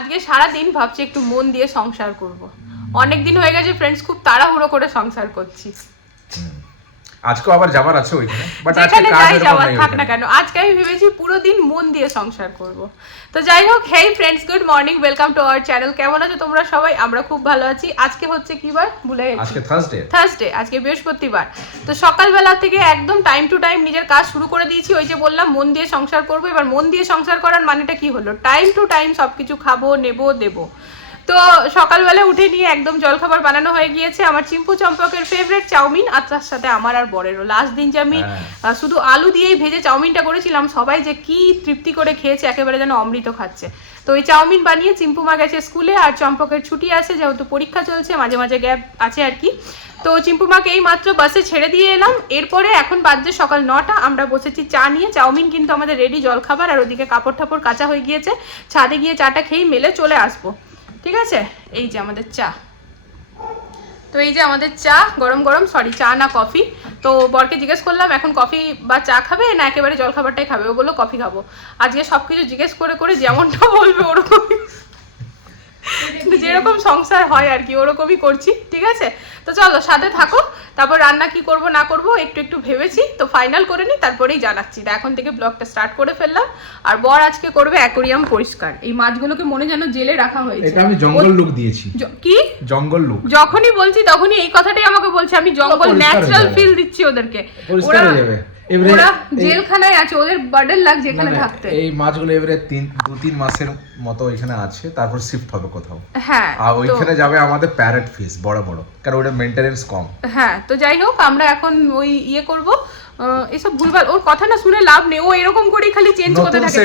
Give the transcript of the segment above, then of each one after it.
আজকে সারা দিন ভাবছি একটু মন দিয়ে সংসার করব। অনেক দিন হয়ে গেছে ফ্রেন্ডস খুব তাড়াহুড়ো করে সংসার করছি আজকেও আবার যাবার আছে ওইখানে বাট আজকে কাজ যাওয়ার থাক না কেন আজকে আমি ভেবেছি পুরো দিন মন দিয়ে সংসার করব। তো যাই হোক hey friends good morning welcome to our channel কেমন আছো তোমরা সবাই? আমরা খুব ভালো আছি। আজকে হচ্ছে কি বার? ভুলে গেছি। আজকে থার্সডে থার্সডে আজকে বৃহস্পতিবার। তো সকালবেলা থেকে একদম টাইম টু টাইম নিজের কাজ শুরু করে দিয়েছি। ওই যে বললাম মন দিয়ে সংসার করব। এবার মন দিয়ে সংসার করার মানেটা কি হলো? টাইম টু টাইম সবকিছু খাব নেব দেবো। তো সকালবেলা উঠে নিয়ে একদম জলখাবার বানানো হয়ে গিয়েছে। আমার চিম্পু চম্পকের ফেভারিট চাউমিন আর তার সাথে আমার আর বরেরও। লাস্ট দিন যে আমি হ্যাঁ। শুধু আলু দিয়েই ভেজে চাউমিনটা করেছিলাম সবাই যে কি তৃপ্তি করে খেয়েছে একেবারে যেন অমৃত খাচ্ছে। তো ওই চাউমিন বানিয়ে চিম্পু মা গেছে স্কুলে আর চম্পকের ছুটি আছে যেহেতু পরীক্ষা চলছে মাঝে মাঝে গ্যাপ আছে আর কি। তো চিম্পু মাকে এই মাত্র বাসে ছেড়ে দিয়ে এলাম। এরপরে এখন বাজছে সকাল নটা আমরা বসেছি চা নিয়ে। চাউমিন কিন্তু আমাদের রেডি জলখাবার আর ওদিকে কাপড় ঠাপড় কাঁচা হয়ে গিয়েছে। ছাদে গিয়ে চাটা খেয়ে মেলে চলে আসব। ঠিক আছে? এই যে আমাদের চা। তো এই যে আমাদের চা, গরম গরম সরি চা না কফি তো বরকে জিজ্ঞেস করলাম, এখন কফি বা চা খাবে না একেবারে জলখাবারটাই খাবে? ও বলল কফি খাব। আজকে সব কিছু জিজ্ঞেস করে করে যেমনটা বলবে ওরকমই। কিন্তু যেরকম সংসার হয় আর কি ওরকমই করছি ঠিক আছে? তো চলো সাথে থাকো তারপর রান্না কি করব না করব একটু একটু ভেবেছি তো ফাইনাল করে নিই তারপরেই জানাচ্ছি। তা এখন থেকে ব্লগটা স্টার্ট করে ফেললাম। আর বর আজকে করবে অ্যাকোরিয়াম পরিষ্কার। এই মাছগুলোকে মনে যেন জেলে রাখা হয়েছে। এটা আমি জঙ্গল লুক দিয়েছি। কি? জঙ্গল লুক যখনই বলছি তখনই এই কথাটাই আমাকে বলছে আমি জঙ্গল ন্যাচারাল ফিল দিচ্ছি ওদেরকে। পরিষ্কার হয়ে যাবে। এবারে ওরা জেলখানায় আছে ওদের বার্ডেন লাগছে এখানে না, না, থাকতে। এই মাছগুলো এবারে তিন দু তিন মাসের মতো এখানে আছে তারপর শিফট হবে কোথাও। হ্যাঁ আর ওইখানে যাবে আমাদের প্যারেট ফিস বড় বড় কারণ ওটা মেইনটেনেন্স কম। হ্যাঁ তো যাই হোক আমরা এখন ওই ইয়ে করব। এসব ভুলভাল ওর কথা না শুনে লাভ নেই ও এরকম করেই খালি চেঞ্জ করতে থাকে।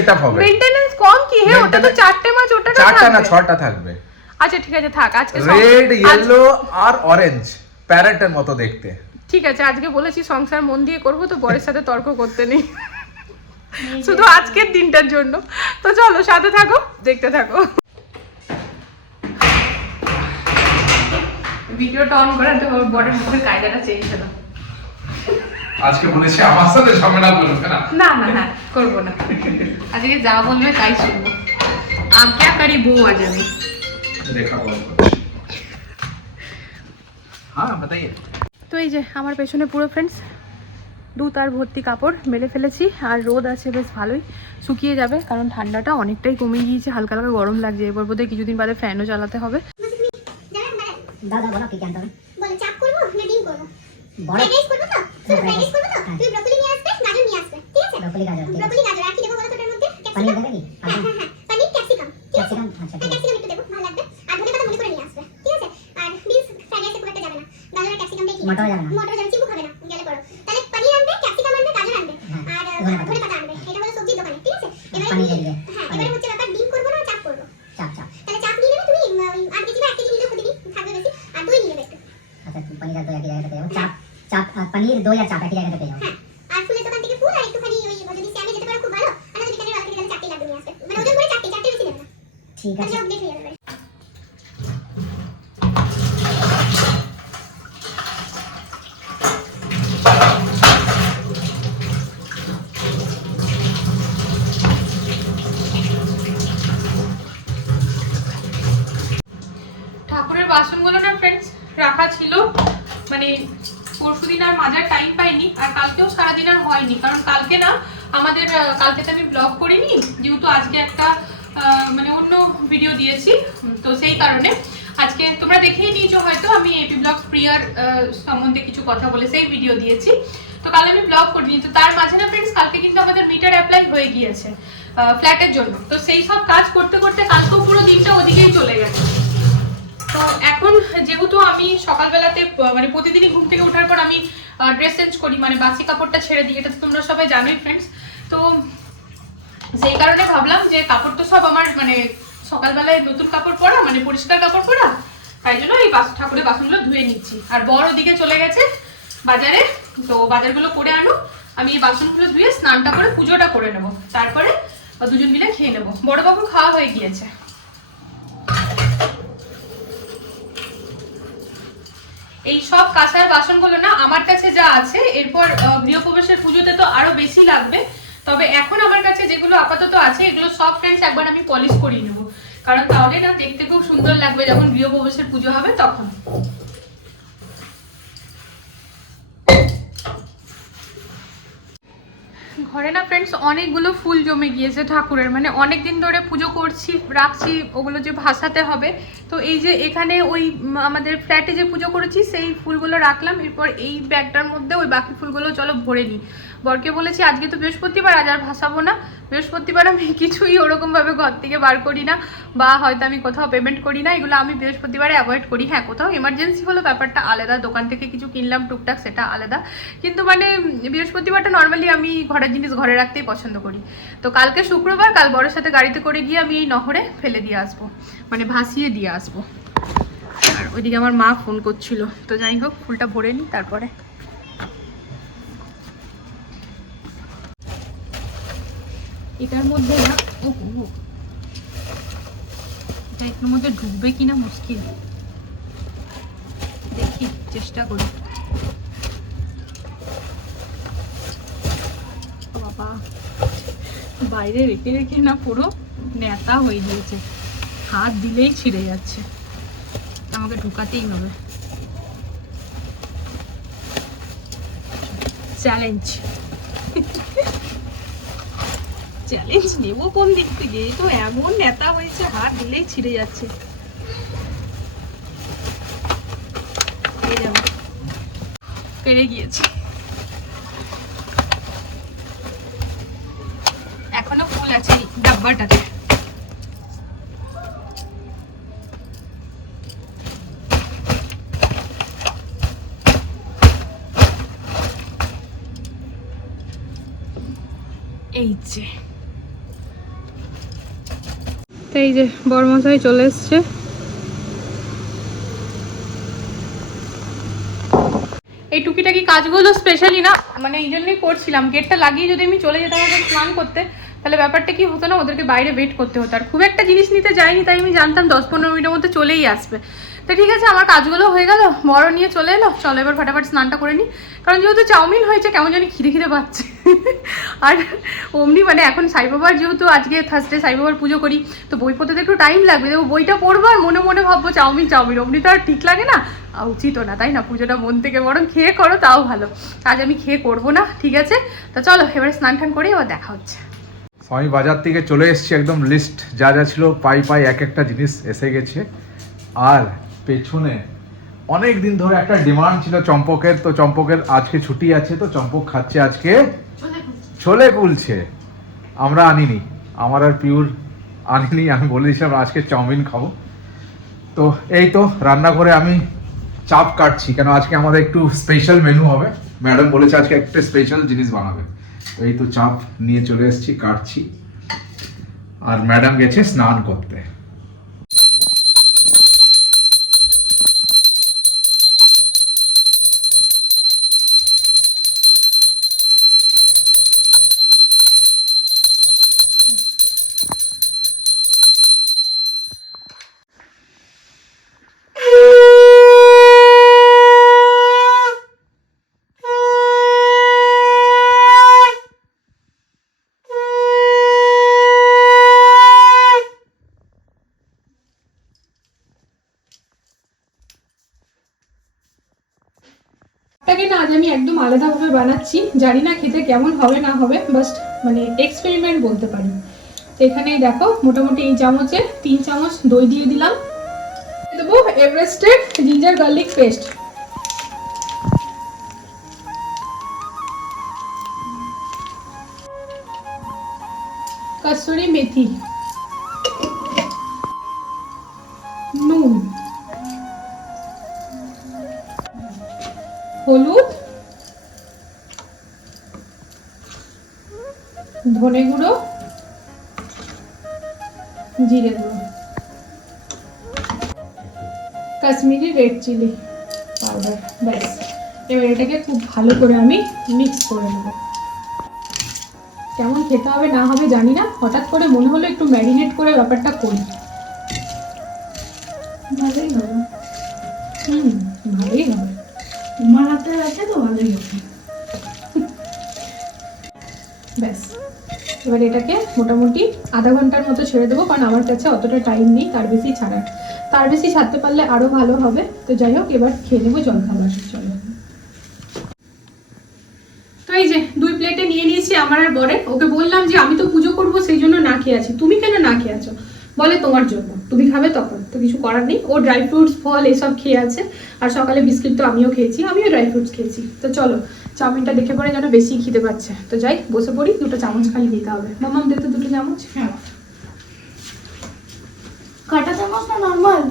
মেইনটেনেন্স কম কি হে ওটা তো চারটে মাছ ওটা চারটা না ছটা থাকবে। আচ্ছা ঠিক আছে থাক আজকে রেড ইয়েলো আর অরেঞ্জ প্যারেটের মতো দেখতে। ঠিক আছে আজকে বলেছি সংসার মন দিয়ে করব তো বরের সাথে তর্ক করতে নেই শুধু আজকের দিনটার জন্য তো চলো সাথে থাকো দেখতে থাকো ভিডিওটা অন করাতে হবে বরের মুখের কায়দাটা চেঞ্জ হলো আজকে বলেছি আমার সাথে ঝামেলা করবে না না না না করবো না আজকে যা বলবে তাই শুনবো আজ্ঞা করি বউ আজ আমি দেখা কল করছি হ্যাঁ बताइए তো এই যে আমার পেছনে পুরো ফ্রেন্ডস দু তার ভর্তি কাপড় মেলে ফেলেছি আর রোদ আছে বেশ ভালোই। শুকিয়ে যাবে কারণ ঠান্ডাটা অনেকটাই কমে গিয়েছে হালকা হালকা গরম লাগছে। এরপর বোধহয় কিছুদিন বাদে ফ্যানও চালাতে হবে। দাদা বলো কি জানতে বলে চাপ করব না ডিম করব? বড় রাইস করব তো? রাইস করব তো। তুমি ব্রকলি নিয়ে আসবে গাজর নিয়ে আসবে ঠিক আছে? ব্রকলি গাজর ব্রকলি গাজর আর কি দেবো বলো মধ্যে? ক্যাপসিকাম দেবে কি হ্যাঁ হ্যাঁ হ্যাঁ পানির ক্যাপসিকাম ঠিক আছে ক্যাপসিকাম আচ্ছা হ্যাঁ ঠিক আছে ক্যাপসিকাম একটু দেবো ভালো লাগবে আর ধনে পাতা মনে করে নিয়ে আসবে ঠিক আছে আর বিনস ফ্রাইড রাইসে খুব একটা যাবে না গাজর আর ক্যাপসিকামটাই কি মটর যাবে না। মটর যাবে চিবু খাবে না গেলে করো তাহলে পানির আনবে ক্যাপসিকাম আনবে গাজর আনবে হ্যাঁ, আর আহ, ধনে পাতা। ধনে পাতা আনবে এটা হলো সবজির দোকানে ঠিক আছে এবারে পানি তুমি- দিয়ে দিবে। হ্যাঁ পানি। এবারে হচ্ছে ব্যাপার ডিম করব না চাপ করব চাপ চাপ তাহলে চাপ নিয়ে নেবে তুমি উম, ওই আট কেজি বা এক কেজি নিলে প্রতিদিন থাকবে বেশি আর দই নিয়ে নেবে একটু আচ্ছা তুমি পানির আর দই একই জায়গাতে পেয়ে যাব চাপ চাপ আর পানির দই আর চাটা কি জায়গাতে পেয়ে যাব হ্যাঁ আর ফুলের দোকান থেকে ফুল আর একটুখানি ওই যদি স্যামে যেতে পারো খুব ভালো আর যদি বিকালের বেলা থেকে তাহলে চারটে লাড্ডু নিয়ে আসবে মানে ওজন করে চারটে চারটে বেশি নেবে না ঠিক আছে তাহলে আপডেট হয়ে যাবে ঠাকুরের বাসনগুলো না ফ্রেন্ডস রাখা ছিল মানে পরশুদিন আর মাজার টাইম পাইনি আর কালকেও সারাদিন আর হয়নি। কারণ কালকে না আমাদের কালকে তো আমি ব্লগ করিনি, যেহেতু আজকে একটা মানে অন্য ভিডিও দিয়েছি তো সেই কারণে। আজকে তোমরা দেখেই নিয়েছো হয়তো, আমি এপি ব্লগ প্রিয়ার সম্বন্ধে কিছু কথা বলে সেই ভিডিও দিয়েছি। তো কাল আমি ব্লগ করিনি, তো তার মাঝে না ফ্রেন্ডস কালকে কিন্তু আমাদের মিটার অ্যাপ্লাই হয়ে গিয়েছে ফ্ল্যাটের জন্য। তো সেই সব কাজ করতে করতে কালকেও পুরো দিনটা ওদিকেই চলে গেছে। তো এখন যেহেতু আমি সকালবেলাতে মানে প্রতিদিনই ঘুম থেকে ওঠার পর আমি ড্রেস চেঞ্জ করি মানে বাসি কাপড়টা ছেড়ে দিই, এটা তোমরা সবাই জানোই ফ্রেন্ডস তো সেই কারণে ভাবলাম যে কাপড় তো সব আমার মানে সকালবেলায় নতুন কাপড় পরা মানে পরিষ্কার কাপড় পরা, তাই জন্য এই বাস ঠাকুরের বাসনগুলো ধুয়ে নিচ্ছি। আর বড় ওদিকে চলে গেছে বাজারে, তো বাজারগুলো করে আনো, আমি এই বাসনগুলো ধুয়ে স্নানটা করে পুজোটা করে নেব। তারপরে দুজন মিলে খেয়ে নেব। বড় বাবুর খাওয়া হয়ে গিয়েছে। এই সব কাঁসার বাসনগুলো না আমার কাছে যা আছে, এরপর গৃহপ্রবেশের পুজোতে তো আরও বেশি লাগবে। তবে এখন আমার কাছে যেগুলো আপাতত আছে, এগুলো সব ফ্রেন্ডস একবার আমি পলিশ করিয়ে নেব। কারণ তাহলে না দেখতে খুব সুন্দর লাগবে যখন গৃহপ্রবেশের পুজো হবে তখন। ঘরে না ফ্রেন্ডস অনেকগুলো ফুল জমে গিয়েছে ঠাকুরের মানে অনেক দিন ধরে পুজো করছি, রাখছি, ওগুলো যে ভাসাতে হবে। তো এই যে এখানে ওই আমাদের ফ্ল্যাটে যে পুজো করেছি, সেই ফুলগুলো রাখলাম, এরপর এই ব্যাগটার মধ্যে ওই বাকি ফুলগুলো চলো ভরে নিই। বরকে বলেছি, আজকে তো বৃহস্পতিবার, আজ আর ভাসাবো না। বৃহস্পতিবার আমি কিছুই ওরকমভাবে ঘর থেকে বার করি না বা হয়তো আমি কোথাও পেমেন্ট করি না। এগুলো আমি বৃহস্পতিবারে অ্যাভয়েড করি। হ্যাঁ কোথাও এমার্জেন্সি হলো ব্যাপারটা আলাদা। দোকান থেকে কিছু কিনলাম, টুকটাক সেটা আলাদা। কিন্তু মানে বৃহস্পতিবারটা নর্মালি আমি ঘরের জিনিস ঘরে রাখতেই পছন্দ করি। তো কালকে শুক্রবার, কাল বড়ের সাথে গাড়িতে করে গিয়ে আমি এই নহরে ফেলে দিয়ে আসব। মানে ভাসিয়ে দিয়ে আসব। আর ওইদিকে আমার মা ফোন করছিল। তো যাই হোক, ফুলটা ভরে নিই তারপরে এটার মধ্যে না, ও এটা এটার মধ্যে ঢুকবে কিনা মুশকিল। দেখি, চেষ্টা করি। বাবা, বাইরে রেখে রেখে না পুরো নেতা হয়ে গিয়েছে। হাত দিলেই ছিঁড়ে যাচ্ছে। আমাকে ঢুকাতেই হবে। চ্যালেঞ্জ চ্যালেঞ্জ নেব কোন দিক থেকে? তো এমন নেতা হয়েছে, হাত দিলেই ছিঁড়ে যাচ্ছে। পেরে গিয়েছি। এখনও ফুল আছে ডাব্বাটাতে। এই যে। এই যে বর্মশাই চলে এসছে। এই টুকিটাকি কাজগুলো স্পেশালি না মানে এই জন্যই করছিলাম। গেটটা লাগিয়ে যদি আমি চলে যেতাম ওদের স্নান করতে, তাহলে ব্যাপারটা কি হতো না? ওদেরকে বাইরে ওয়েট করতে হতো। আর খুব একটা জিনিস নিতে যাইনি, তাই আমি জানতাম দশ পনেরো মিনিটের মধ্যে চলেই আসবে। তো ঠিক আছে, আমার কাজগুলো হয়ে গেল, বড় নিয়ে চলে এলো। চলো এবার ফাটাফাট স্নানটা করে নিই। কারণ যেহেতু চাউমিন হয়েছে, কেমন জানি খিদে খিদে পাচ্ছে। আর অমনি মানে এখন সাইবাবার যেহেতু আজকে থার্সডে সাইবাবার পুজো করি, তো বই পড়তে একটু টাইম লাগবে। দেখো বইটা পড়ব আর মনে মনে ভাববো চাউমিন চাউমিন। অমনি তো আর ঠিক লাগে না। উচিতও না, তাই না? পুজোটা মন থেকে বরং খেয়ে করো, তাও ভালো। আজ আমি খেয়ে করব না, ঠিক আছে? তো চলো, এবারে স্নান টান করে এবার দেখা হচ্ছে। আমি বাজার থেকে চলে এসেছি, একদম লিস্ট যা যা ছিল, পাই পাই এক একটা জিনিস এসে গেছে। আর পেছনে অনেক দিন ধরে একটা ডিমান্ড ছিল চম্পকের তো চম্পকের আজকে ছুটি আছে তো চম্পক খাচ্ছে আজকে ছোলে কুলছে। আমরা আনিনি। আমার আর পিউর আনিনি আমি বলে দিয়েছিলাম আজকে চাউমিন খাব। তো এই তো রান্নাঘরে আমি চাপ কাটছি কেন আজকে আমাদের একটু স্পেশাল মেনু হবে। ম্যাডাম বলেছে আজকে একটা স্পেশাল জিনিস বানাবে। তো এই তো চাপ নিয়ে চলে এসেছি কাটছি। আর ম্যাডাম গেছে স্নান করতে। জানি না খেতে কেমন হবে, না হবে বাস্ট মানে এক্সপেরিমেন্ট বলতে পারি। তো এখানে দেখো, মোটামুটি এই চামচে তিন চামচ দই দিয়ে দিলাম। দেবো এভারেস্টের ginger garlic paste kasuri methi. নুন। হলুদ। জিরে গুঁড়ো কাশ্মীরি রেড চিলি পাউডার ব্যাস এবার এটাকে খুব ভালো করে আমি মিক্স করে নেব কেমন খেতে হবে না হবে জানি না হঠাৎ করে মনে হলো একটু ম্যারিনেট করে ব্যাপারটা করি। ভালোই হবে। হুম, ভালোই হবে। তোমার হাতে আছে তো ভালোই হবে। এবার এটাকে মোটামুটি আধা ঘণ্টার মতো ছেড়ে দেবো, কারণ আমার কাছে অতটা টাইম নেই, তার বেশি ছাড়ার তার বেশি ছাড়তে পারলে আরও ভালো হবে। তো যাই হোক, এবার খেয়ে নেব জল খাবার। চলো। তো এই যে, দুই প্লেটে নিয়ে নিয়েছি আমার আর বরে ওকে বললাম যে, আমি তো পুজো করব, সেই জন্য না খেয়ে আছি। তুমি কেন না খেয়ে আছো? বলে তোমার জন্য। তুমি খাবে তখন। তো কিছু করার নেই। ও ড্রাই ফ্রুটস ফল এসব খেয়ে আছে। আর সকালে বিস্কিট তো আমিও খেয়েছি। আমিও ড্রাই ফ্রুটস খেয়েছি। তো চলো চাউমিনটা দেখে পরে যেন বেশি খিদে পাচ্ছে। তো যাই বসে পড়ি দুটো চামচ খালি দিতে হবে। মামাম দিতে দুটো চামচ। হ্যাঁ। কাটা চামচ না নর্মাল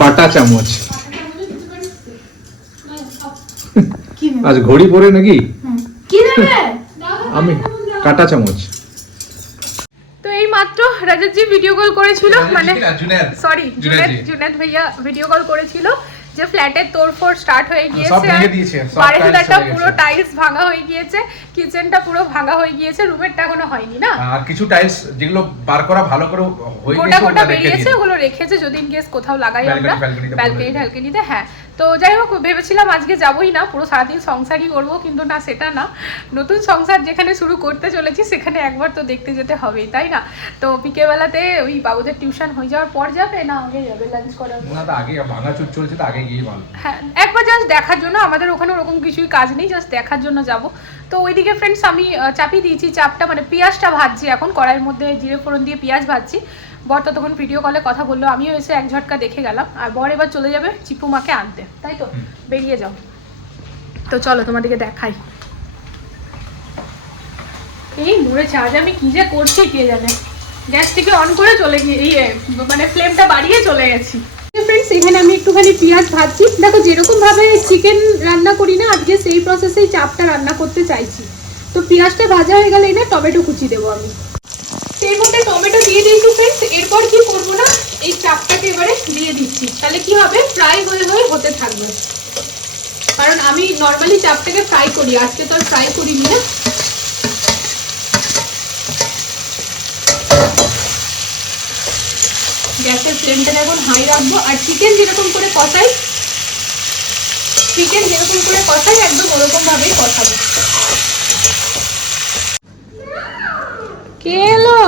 বাটা চামচ। কি আজ ঘড়ি পরে নাকি? কি দেবে? আমি কাটা চামচ। রাজাজি ভিডিও কল করেছিল মানে সরি জুনেদ। জুনেদ ভাইয়া ভিডিও কল করেছিল যে ফ্ল্যাটের তোড়ফোড় স্টার্ট হয়ে সব গিয়েছে বারান্দাটা পুরো টাইলস ভাঙা হয়ে গিয়েছে কিচেনটা পুরো ভাঙা হয়ে গিয়েছে রুমেরটা এখনও হয়নি না? আর কিছু টাইলস যেগুলো বার করা ভালো করে হয়ে গেছে গোটা ওটা বেরিয়েছে ওগুলো রেখেছে যদি ইন কেস কোথাও লাগাই আমরা ব্যালকনি বলে ঢালকনিতে হ্যাঁ তো যাই হোক ভেবেছিলাম আজকে যাবোই না পুরো সারাদিন সংসারই করব কিন্তু না সেটা না। নতুন সংসার যেখানে শুরু করতে চলেছি সেখানে একবার তো দেখতে যেতে হবেই তাই না? তো বিকেলবেলাতে ওই বাবুদের টিউশন হয়ে যাওয়ার পর যাবে না আগে যাবে লাঞ্চ করার না তো আগে ভাঙা চুট চলছে তো আগে গিয়ে ভালো হ্যাঁ একবার জাস্ট দেখার জন্য আমাদের ওখানে ওরকম কিছুই কাজ নেই জাস্ট দেখার জন্য যাব। তো ওইদিকে ফ্রেন্ডস আমি চাপিয়ে দিয়েছি চাপটা মানে পেঁয়াজটা ভাজছি এখন কড়াইয়ের মধ্যে জিরে ফোড়ন দিয়ে পেঁয়াজ ভাজছি। বর তো তখন ভিডিও কলে কথা বলল আমিও এসে এক ঝটকা দেখে গেলাম আর বর এবার চলে যাবে চিপু মাকে আনতে তাই তো? বেরিয়ে যাও। তো চলো তোমাদেরকে দেখাই। এই মরেছে আজ আমি কি যে করছি কে জানে। গ্যাস থেকে অন করে চলে গিয়ে মানে ফ্লেমটা বাড়িয়ে চলে গেছি। ফ্রেন্ডস আমি একটুখানি পেঁয়াজ ভাজছি। দেখো যেরকম ভাবে চিকেন রান্না করি না, আজকে সেই প্রসেসেই চাপটা রান্না করতে চাইছি। তো পেঁয়াজটা ভাজা হয়ে গেলে না, টমেটো কুচি দেবো আমি। এর মধ্যে টমেটো দিয়ে দিয়েছি ফ্রেন্ডস এরপর কি করব না, এই চাপটাকে এবারে দিয়ে দিচ্ছি। তাহলে কি হবে? ফ্রাই হয়ে হয়ে হতে থাকবে। কারণ আমি নর্মালি চাপটাকে ফ্রাই করি, আজকে তো আর ফ্রাই করিনি না। গ্যাসের ফ্লেমটা এখন হাই রাখব। আর চিকেন যেরকম করে কষাই চিকেন যেরকম করে কষাই একদম ওরকম ভাবেই কষাবো। কে এলো?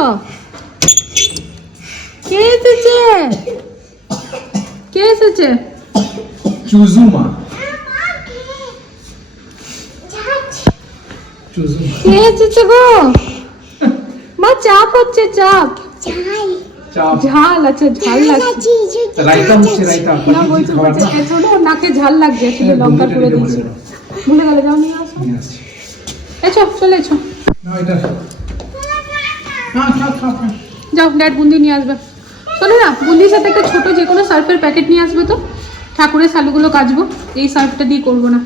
কে এসেছে? কে এসেছে? চুজুমা। কে এসেছে গো? মা চাপ হচ্ছে চাপ চাপ ঝাল আচ্ছা ঝাল লাগছে। হচ্ছে না বলছে নাকে ঝাল লাগছে আসলে লঙ্কা করে দিয়েছি ভুলে গেলে যাও নিয়ে আসো। এছো চলে না এটা হ্যাঁ খাও যাও ড্যাড বুন্দি নিয়ে আসবে। শোনো না বুন্দির সাথে একটা ছোট যে কোনো সার্ফের প্যাকেট নিয়ে আসবে তো। ঠাকুরের শালুগুলো কাচবো এই সার্ফটা দিয়ে করব না।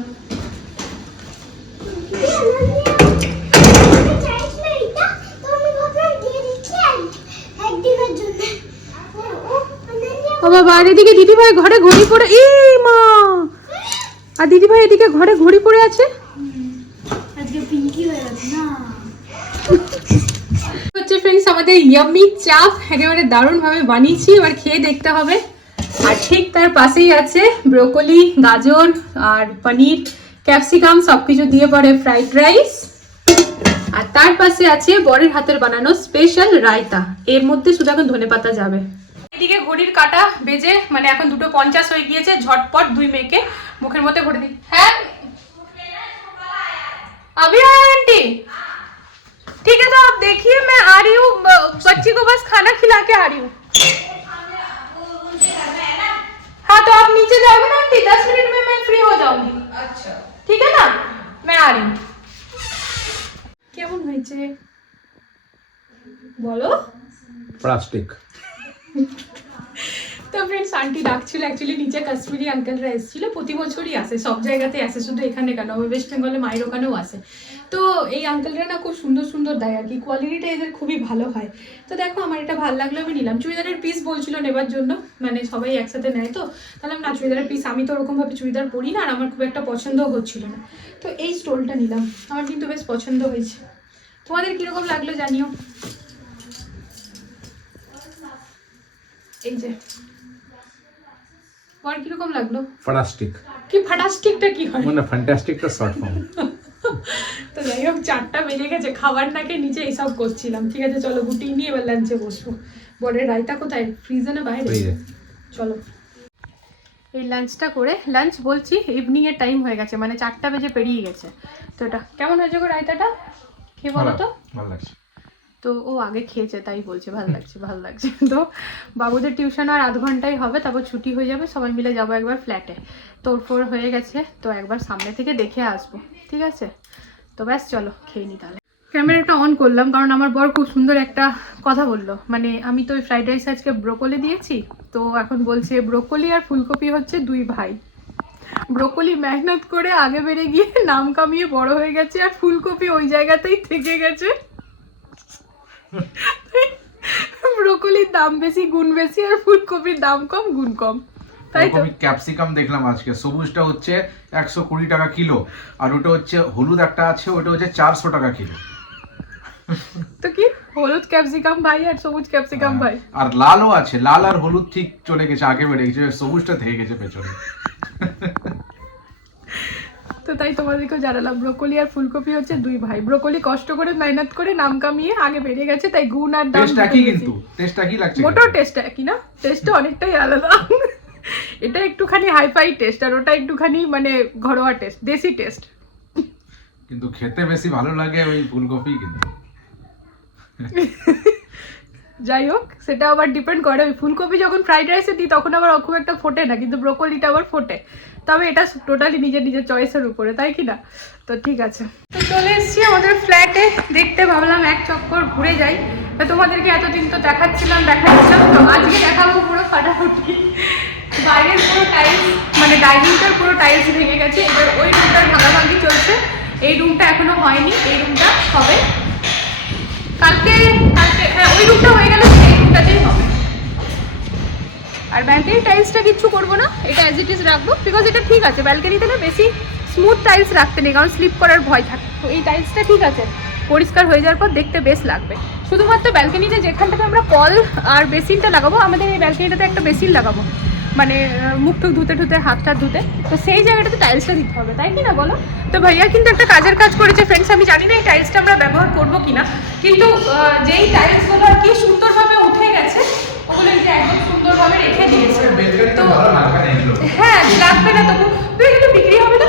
বাবা আর এদিকে দিদিভাই ঘরে ঘড়ি পড়ে এই মা! আর দিদিভাই এদিকে ঘরে ঘড়ি পড়ে আছে? আজকে পিঙ্কি গেছে না। হচ্ছে ফ্রেন্ডস আমাদের ইয়াম্মি চাপ একেবারে দারুণভাবে বানিয়েছি এবার খেয়ে দেখতে হবে। আর ঠিক তার পাশেই আছে ব্রোকলি গাজর আর পনির ক্যাপসিকাম সবকিছু দিয়ে পরে ফ্রাইড রাইস আর তার পাশে আছে বরের হাতের বানানো স্পেশাল রায়তা। এর মধ্যে শুধু এখন ধনে পাতা যাবে। এদিকে ঘড়ির কাটা বেজে মানে এখন দুটো পঞ্চাশ হয়ে গিয়েছে ঝটপট দুই মেয়েকে মুখের মধ্যে ভরে দিই হ্যাঁ अभी आए आंटी ठीक है तो आप देखिए मैं आ रही हूँ ब- बच्ची को बस खाना खिला के आ रही हूँ हाँ तो आप नीचे जाओगे ना आंटी दस मिनट में मैं फ्री हो जाऊंगी अच्छा ठीक है ना मैं आ रही हूँ কেমন হয়েছে বলো প্লাস্টিক তো ফ্রেন্ডস আন্টি ডাকছিল অ্যাকচুয়ালি নিচে কাশ্মীরি আঙ্কেলরা এসেছিল, প্রতি বছরই আসে, সব জায়গাতে আসে, শুধু এখানে কেন? ওয়েস্ট বেঙ্গলে মায়ের ওখানেও আসে। তো এই আঙ্কেলরা না খুব সুন্দর সুন্দর দেয় আর কি কোয়ালিটিটা এদের খুবই ভালো হয়। তো দেখো, আমার এটা ভালো লাগল, আমি নিলাম। চুড়িদারের পিস বলছিল নেবার জন্য মানে সবাই একসাথে নেয় তো, তাহলে না, চুড়িদারের পিস আমি তো ওরকমভাবে চুড়িদার পরি না, আর আমার খুব একটা পছন্দও হচ্ছিল না। তো এই স্টোলটা নিলাম, আমার কিন্তু বেশ পছন্দ হয়েছে। তোমাদের কীরকম লাগল জানিও? এই যে কীরকম লাগল? প্লাস্টিক কি ফাটাস্টিকটা কি হয়? মানে ফ্যান্টাস্টিক তো শর্ট ফর্ম তো যাই হোক চারটা বেজে গেছে খাবার না খেয়ে নিচে এইসব করছিলাম। ঠিক আছে চলো গুটিয়ে নিয়ে এবার লাঞ্চে বসবো। বরের রায়তা কোথায়? ফ্রিজে না বাইরে? চলো। এই লাঞ্চটা করে লাঞ্চ বলছি ইভিনিং এর টাইম হয়ে গেছে মানে চারটা বেজে পেরিয়ে গেছে। তো এটা কেমন হয়েছে গো রায়তাটা? খেয়ে বলো তো। ভালো লাগছে। তো ও আগে খেয়েছে, তাই বলছে, ভালো লাগছে ভালো লাগছে। তো বাবুদের টিউশন আর আধ ঘন্টাই হবে, তারপর ছুটি হয়ে যাবে, সবাই মিলে যাব একবার ফ্ল্যাটে তোর হয়ে গেছে, তো একবার সামনে থেকে দেখে আসব, ঠিক আছে? তো ব্যাস, চলো, খেয়ে নি তাহলে। ক্যামেরাটা অন করলাম, কারণ আমার বর খুব সুন্দর একটা কথা বলল। মানে আমি তো ওই ফ্রাইড রাইস আজকে ব্রোকলি দিয়েছি, তো এখন বলছে ব্রোকলি আর ফুলকপি হচ্ছে দুই ভাই। ব্রোকলি মেহনত করে আগে বেড়ে গিয়ে নাম কামিয়ে বড় হয়ে গেছে আর ফুলকপি ওই জায়গাতেই থেকে গেছে। ব্রোকলির দাম বেশি গুণ বেশি আর ফুলকপির দাম কম গুণ কম। তাই তো। আমি ক্যাপসিকাম দেখলাম আজকে। সবুজটা হচ্ছে একশো কুড়ি টাকা কিলো আর ওটা হচ্ছে হলুদ একটা আছে ওটা হচ্ছে চারশো টাকা কিলো। তো কি? হলুদ ক্যাপসিকাম ভাই আর সবুজ ক্যাপসিকাম ভাই। আর লালও আছে লাল আর হলুদ ঠিক চলে গেছে আগে বেড়ে গেছে সবুজটা থেকে গেছে পেছনে। তো তাই তোমাদেরকেও জানালাম। ব্রোকলি আর ফুলকপি হচ্ছে দুই ভাই। ব্রোকলি কষ্ট করে মেহনত করে নাম কামিয়ে আগে বেড়ে গেছে তাই গুণ আর দাম টেস্ট দুটোই একই। কিন্তু টেস্ট লাগছে মোটো টেস্ট না টেস্টটা অনেকটাই আলাদা। এটা একটুখানি হাইফাই টেস্ট আর ওটা একটুখানি মানে ঘরোয়া টেস্ট দেশি টেস্ট। কিন্তু খেতে বেশি ভালো লাগে ওই ফুলকপি কিন্তু। যাই হোক সেটা আবার ডিপেন্ড করে। ওই ফুলকপি যখন ফ্রাইড রাইসে দিই তখন আবার খুব একটা ফোটে না কিন্তু ব্রোকলিটা আবার ফোটে। তবে এটা টোটালি নিজের নিজের চয়েসের উপরে, তাই কি না? তো ঠিক আছে। তো চলে এসেছি আমাদের ফ্ল্যাটে দেখতে ভাবলাম এক চক্কর ঘুরে যাই। তো তোমাদেরকে এতদিন তো দেখাচ্ছিলাম দেখাচ্ছিলাম। তো আজকে দেখাবো পুরো ফাটাফুটি। বাইরের পুরো টাইলস মানে ডাইনিংটার পুরো টাইলস ভেঙে গেছে। এবার ওই রুমটার ভাগাভাগি চলছে। এই রুমটা এখনও হয়নি, এই রুমটা হবে। কালকে কালকে হ্যাঁ ওই রুমটা হয়ে গেলে সেই রুমটাতেই হবে। আর ব্যালকনি টাইলসটা কিচ্ছু করব না, এটা অ্যাজ ইট ইজ রাখব বিকজ এটা ঠিক আছে ব্যালকনিতে না বেশি স্মুথ টাইলস রাখতে নেই, কারণ স্লিপ করার ভয় থাকে। তো এই টাইলসটা ঠিক আছে, পরিষ্কার হয়ে যাওয়ার পর দেখতে বেশ লাগবে। শুধুমাত্র ব্যালকনিতে যেখানটাতে আমরা কল আর বেসিনটা লাগাবো, আমাদের এই ব্যালকনিটাতে একটা বেসিন লাগাবো মানে মুখ টুক ধুতে ধুতে হাত টাত ধুতে। তো সেই জায়গাটাতে টাইলসটা দিতে হবে, তাই কি না বলো? তো ভাইয়া কিন্তু একটা কাজের কাজ করেছে ফ্রেন্ডস আমি জানি না এই টাইলসটা আমরা ব্যবহার করব কিনা, কিন্তু যেই টাইলসগুলো আর কি সুন্দরভাবে উঠে গেছে ওগুলো যে একদম সুন্দরভাবে রেখে দিয়েছে। তো না এগুলো? হ্যাঁ লাগবে না তবু। তো এগুলো বিক্রি হবে না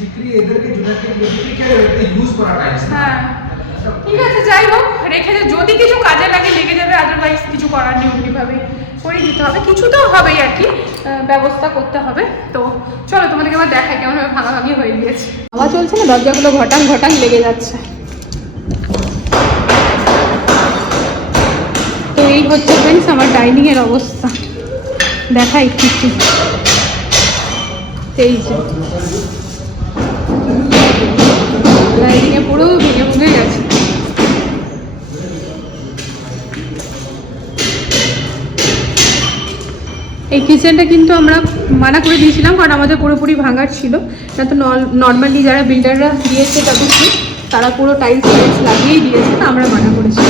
বিক্রি এদেরকে জুনাকে বিক্রি করে ইউজ করা টাইমস হ্যাঁ। ঠিক আছে যাই হোক রেখে দে। যদি কিছু কাজে লাগে লেগে যাবে আদারওয়াইজ কিছু করার নেই অমনিভাবে করে দিতে হবে। কিছু তো হবেই আর কি ব্যবস্থা করতে হবে। তো চলো তোমাদেরকে আবার দেখাই কেমন ভাঙাভাঙি হয়ে গিয়েছে। হাওয়া চলছে না? দরজাগুলো ঘটাং ঘটাং লেগে যাচ্ছে তো এই হচ্ছে ফ্রেন্ডস আমার ডাইনিং এর অবস্থা। দেখাই কিছু এই যে। ডাইনিং এ পুরো ভেঙে ভেঙে গেছে। এই কিচেনটা কিন্তু আমরা মানা করে দিয়েছিলাম, কারণ আমাদের পুরোপুরি ভাঙার ছিল। না তো নর্মালি যারা বিল্ডাররা দিয়েছে তাদের কি তারা পুরো টাইলস টাইলস লাগিয়েই দিয়েছে আমরা মানা করেছি।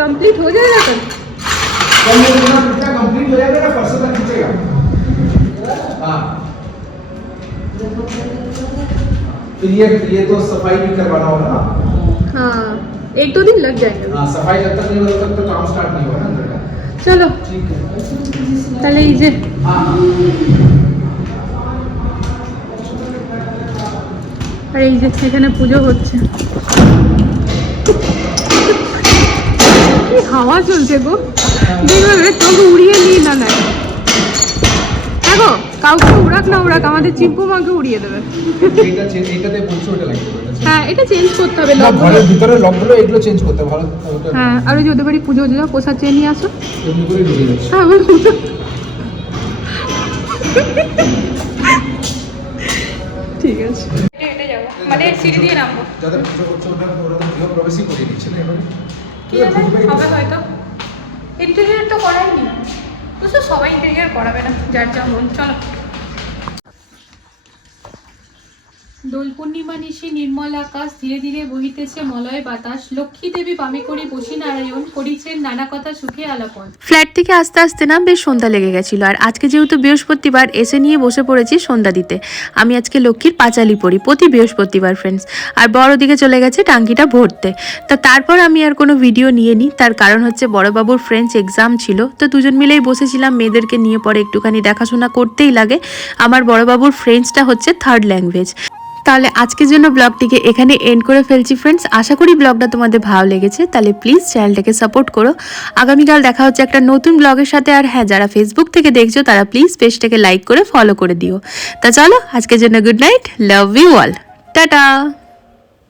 कंप्लीट हो जाएगा कल कंप्लीट हो जाएगा ना परसों तक खींचेगा हाँ फिर ये ये तो सफाई भी करवाना होगा ना हाँ एक दो दिन लग जाएंगे हाँ सफाई जब तक नहीं होगा तब तक काम स्टार्ट नहीं होगा ना अंदर का চলো ठीक है তাহলে এই যে हाँ আর এই যে এখানে পুজো হচ্ছে কি হাওয়া চলছে গো? দেখবে তোকে উড়িয়ে নিই না না। দেখো কাউকে উড়াক না উড়াক আমাদের চিম্পু মাকে উড়িয়ে দেবে। হ্যাঁ এটা চেঞ্জ করতে হবে ঘরের ভিতরে লকগুলো এগুলো চেঞ্জ করতে হবে ভালো হ্যাঁ আর ওই যে ওদের বাড়ি পুজো যাও প্রসাদ চেয়ে নিয়ে আসো। হ্যাঁ ঠিক আছে। মানে সিঁড়ি দিয়ে নামবো। যাদের পুজো করছে ওরা তো করিয়ে দিচ্ছে না এবারে। কি হবে হয়তো। ইন্টেরিয়ার তো করাইনি। বুঝছ সবাই ইন্টেরিয়ার করাবে না, যার যা মন, চলো। দোল পূর্ণিমা নিশি নির্মল আকাশ ধীরে ধীরে বহিতেছে মলয় বাতাস। লক্ষ্মী দেবী বামে করি বসি নারায়ণ করিছেন নানা কথা সুখে আলাপন। ফ্ল্যাট থেকে আস্তে আস্তে না বেশ সন্ধ্যা লেগে গেছিল। আর আজকে যেহেতু বৃহস্পতিবার, এসে নিয়ে বসে পড়েছি সন্ধ্যা দিতে। আমি আজকে লক্ষ্মীর পাঁচালি পড়ি প্রতি বৃহস্পতিবার ফ্রেন্ডস আর বড় দিকে চলে গেছে টাঙ্কিটা ভরতে। তা তারপর আমি আর কোনো ভিডিও নিয়ে নিই তার কারণ হচ্ছে বড়বাবুর ফ্রেঞ্চ এক্সাম ছিল। তো দুজন মিলেই বসেছিলাম। মেয়েদেরকে নিয়ে পরে একটুখানি দেখাশোনা করতেই লাগে। আমার বড়বাবুর ফ্রেঞ্চটা হচ্ছে থার্ড ল্যাঙ্গুয়েজ তাহলে আজকের জন্য ব্লগটিকে এখানে এন্ড করে ফেলছি ফ্রেন্ডস আশা করি ব্লগটা তোমাদের ভালো লেগেছে। তাহলে প্লিজ চ্যানেলটাকে সাপোর্ট করো। আগামীকাল দেখা হচ্ছে একটা নতুন ব্লগের সাথে। আর হ্যাঁ যারা ফেসবুক থেকে দেখছ, তারা প্লিজ পেজটাকে লাইক করে ফলো করে দিও। তা চলো, আজকের জন্য good night love you all tata!